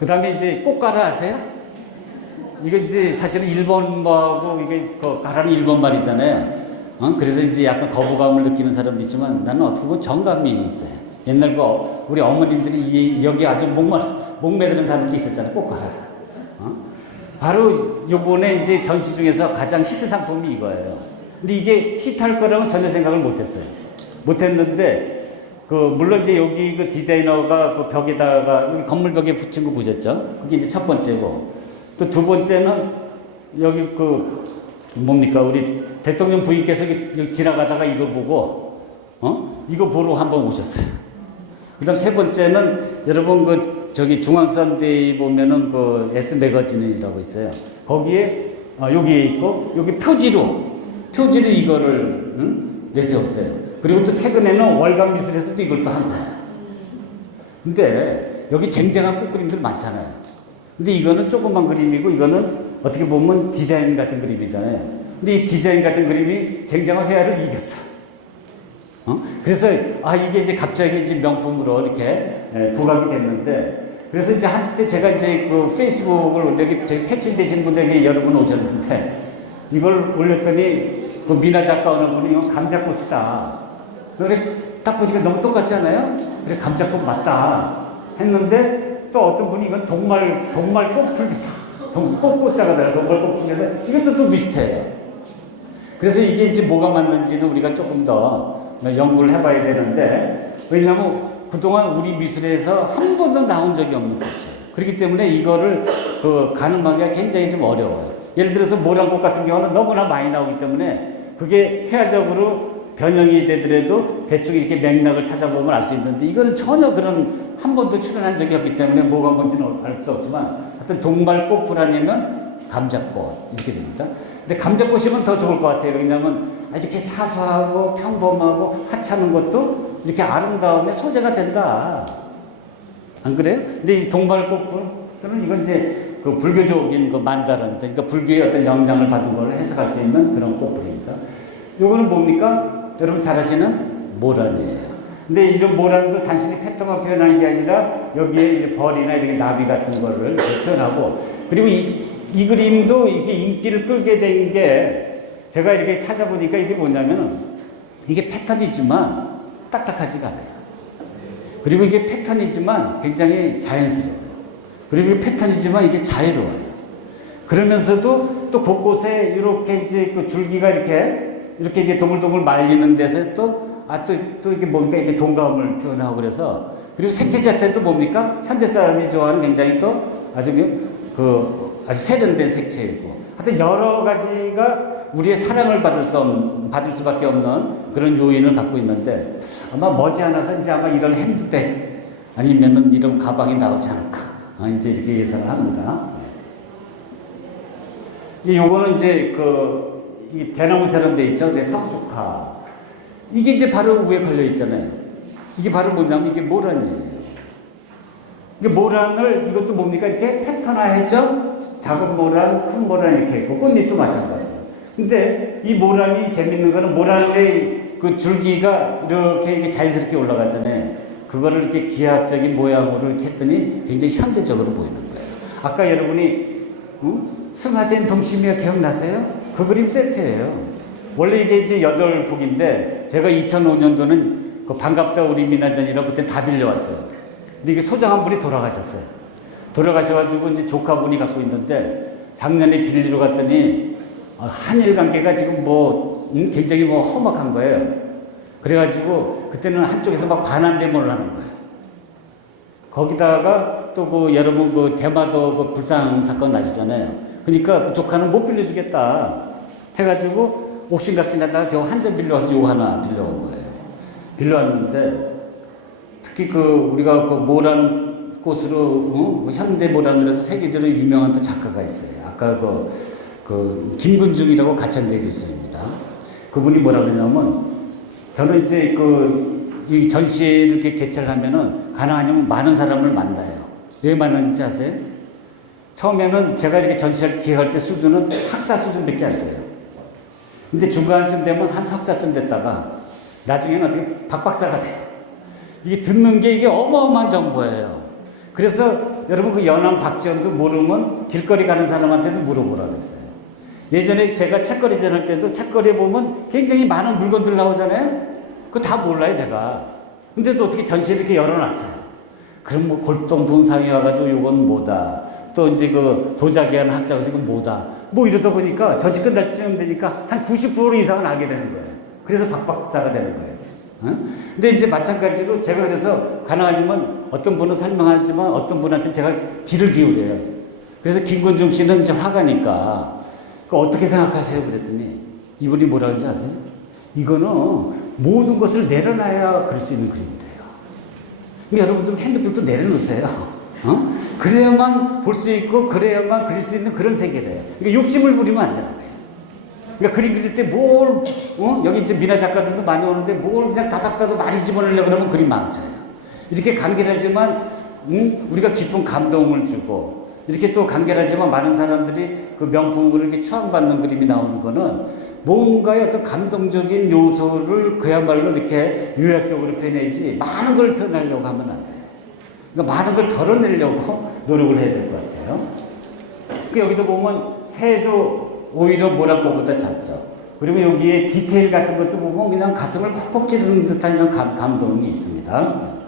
그 다음에 이제 꽃가루 아세요? 이거 이제 사실은 일본말하고 이게 그 가라는 일본 말이잖아요. 어? 그래서 이제 약간 거부감을 느끼는 사람도 있지만 나는 어떻게 보면 정감이 있어요. 옛날 그 어- 우리 어머님들이 이, 여기 아주 목마, 목매드는 사람도 있었잖아요. 꽃가루. 어? 바로 요번에 이제 전시 중에서 가장 히트 상품이 이거예요. 근데 이게 히트할 거라고 전혀 생각을 못 했어요. 못 했는데, 그, 물론 이제 여기 그 디자이너가 그 벽에다가, 여기 건물 벽에 붙인 거 보셨죠? 그게 이제 첫 번째고. 또 두 번째는 여기 그, 뭡니까, 우리 대통령 부인께서 여기 지나가다가 이걸 보고, 어? 이거 보러 한번 오셨어요. 그 다음 세 번째는 여러분 그 저기 중앙선대에 보면은 그 S 매거진이라고 있어요. 거기에 어, 여기에 있고 여기 표지로 표지로 이거를 응? 내세웠어요. 그리고 또 최근에는 월간 미술에서도 이걸 또 한 거야. 근데 여기 쟁쟁한 꽃그림들 많잖아요. 근데 이거는 조그만 그림이고 이거는 어떻게 보면 디자인 같은 그림이잖아요. 근데 이 디자인 같은 그림이 쟁쟁한 회화를 이겼어. 어? 그래서 아 이게 이제 갑자기 이제 명품으로 이렇게 예, 부각이 됐는데 그래서 이제 한때 제가 이제 그 페이스북을 여기 저기 패치 되신 분들에게 여러 분 오셨는데 이걸 올렸더니 그 미나 작가 어느 분이 이거 감자꽃이다. 그래 딱 보니까 너무 똑같지 않아요? 그래 감자꽃 맞다 했는데 또 어떤 분이 이건 동말 동말 꽃풀기다. 꽃꽃자가 달라 동말 꽃풀기다. 이것도 또 비슷해요. 그래서 이게 이제 뭐가 맞는지는 우리가 조금 더 연구를 해봐야 되는데 왜냐하면 그동안 우리 미술에서 한 번도 나온 적이 없는 꽃이에요. 그렇기 때문에 이거를 그 가늠하기가 굉장히 좀 어려워요. 예를 들어서 모란꽃 같은 경우는 너무나 많이 나오기 때문에 그게 회화적으로 변형이 되더라도 대충 이렇게 맥락을 찾아보면 알 수 있는데 이거는 전혀 그런 한 번도 출연한 적이 없기 때문에 뭐가 뭔지는 알 수 없지만 하여튼 동말꽃 불아니면 감자꽃 이렇게 됩니다. 근데 감자꽃이면 더 좋을 것 같아요. 왜냐하면 이렇게 사소하고 평범하고 하찮은 것도 이렇게 아름다움의 소재가 된다. 안 그래요? 근데 이 동발꽃들은 이건 이제 그 불교적인 그 만다라는 그러니까 불교의 어떤 영향을 받은 걸 해석할 수 있는 그런 꽃불입니다. 요거는 뭡니까? 여러분 잘 아시는 모란이에요. 근데 이런 모란도 단순히 패턴만 표현하는 게 아니라 여기에 벌이나 이렇게 나비 같은 거를 표현하고 그리고 이, 이 그림도 이게 인기를 끌게 된 게 제가 이렇게 찾아보니까 이게 뭐냐면은 이게 패턴이지만 딱딱하지가 않아요. 그리고 이게 패턴이지만 굉장히 자연스러워요. 그리고 패턴이지만 이게 자유로워요. 그러면서도 또 곳곳에 이렇게 이제 그 줄기가 이렇게 이렇게 이제 동글동글 말리는 데서 또 아 또 또 이게 뭡니까? 이게 동감을 표현하고 그래서. 그리고 색채 자체도 뭡니까? 현대 사람이 좋아하는 굉장히 또 아주 그 아주 세련된 색채이고. 하여튼 여러 가지가 우리의 사랑을 받을 수 없, 받을 수밖에 없는 그런 요인을 갖고 있는데 아마 머지않아서 이제 아마 이런 핸드백 아니면은 이런 가방이 나오지 않을까. 아, 이제 이렇게 예상을 합니다. 이 요거는 이제 그 이 대나무처럼 돼 있죠. 네, 성숙화. 이게 이제 바로 위에 걸려 있잖아요. 이게 바로 뭐냐면 이게 모란이에요. 이게 모란을 이것도 뭡니까 이렇게 패턴화 했죠. 작은 모란, 큰 모란 이렇게 있고 꽃잎도 마찬가지예요. 근데 이 모란이 재밌는 거는 모란의 그 줄기가 이렇게 이렇게 자연스럽게 올라가잖아요. 그거를 이렇게 기하학적인 모양으로 이렇게 했더니 굉장히 현대적으로 보이는 거예요. 아까 여러분이 응? 승하된 동심이가 기억나세요? 그 그림 세트예요. 원래 이게 이제 여덟 북인데 제가 2005년도는 그 반갑다 우리 미나전이라 그때 다 빌려왔어요. 근데 이게 소장 한 분이 돌아가셨어요. 돌아가셔가지고 이제 조카분이 갖고 있는데 작년에 빌리러 갔더니 어, 한일 관계가 지금 뭐 음, 굉장히 뭐 험악한 거예요. 그래가지고 그때는 한쪽에서 막 반환대모를 하는 거예요. 거기다가 또 그 여러분 그 대마도 그 불상 사건 나시잖아요. 그러니까 그 조카는 못 빌려주겠다 해가지고 옥신각신 하다가 겨우 한 점 빌려와서 요거 하나 빌려온 거예요. 빌려왔는데 특히 그 우리가 그 모란 꽃으로 어? 뭐 현대 모란으로 해서 세계적으로 유명한 또 작가가 있어요. 아까 그, 그 김근중이라고 가천대 교수입니다. 그분이 뭐라 그러냐면 저는 이제 그 이 전시회 이렇게 개최를 하면은 가능하면 많은 사람을 만나요. 왜 만나는지 아세요? 처음에는 제가 이렇게 전시할 기획할 때 수준은 학사 수준밖에 안 돼요. 근데 중간쯤 되면 한 석사쯤 됐다가 나중에는 어떻게 박박사가 돼요. 이게 듣는 게 이게 어마어마한 정보예요. 그래서 여러분 그 연암 박지원도 모르면 길거리 가는 사람한테도 물어보라 그랬어요. 예전에 제가 책거리 전할 때도 책거리에 보면 굉장히 많은 물건들 나오잖아요. 그거 다 몰라요, 제가. 근데 또 어떻게 전시에 이렇게 열어놨어요. 그럼 뭐 골동 분상이 와가지고 요건 뭐다. 또 이제 그 도자기 하는 학자가 이건 뭐다. 뭐 이러다 보니까 전시 끝날 쯤 되니까 한 90% 이상은 알게 되는 거예요. 그래서 박박사가 되는 거예요. 응? 근데 이제 마찬가지로 제가 그래서 가능하면 어떤 분은 설명하지만 어떤 분한테 제가 귀를 기울여요. 그래서 김건중 씨는 이제 화가니까 그 어떻게 생각하세요? 그랬더니 이분이 뭐라 그러지 아세요? 이거는 모든 것을 내려놔야 그릴 수 있는 그림이래요. 그러니까 여러분들 핸드폰도 내려놓으세요. 어? 그래야만 볼 수 있고 그래야만 그릴 수 있는 그런 세계래요. 그러니까 욕심을 부리면 안 되는 거예요. 그러니까 그림 그릴 때 뭘, 어? 여기 이제 미나 작가들도 많이 오는데 뭘 그냥 다닥다닥 많이 집어넣으려고 그러면 그림 망쳐요. 이렇게 간결하지만, 음? 우리가 깊은 감동을 주고, 이렇게 또 간결하지만 많은 사람들이 그 명품으로 이렇게 추앙받는 그림이 나오는 거는 뭔가의 어떤 감동적인 요소를 그야말로 이렇게 요약적으로 표현하지 많은 걸 표현하려고 하면 안 돼요. 그러니까 많은 걸 덜어내려고 노력을 해야 될 것 같아요. 그 여기도 보면 새도 오히려 모락고보다 작죠. 그리고 여기에 디테일 같은 것도 보면 그냥 가슴을 콕콕 찌르는 듯한 이런 감, 감동이 있습니다.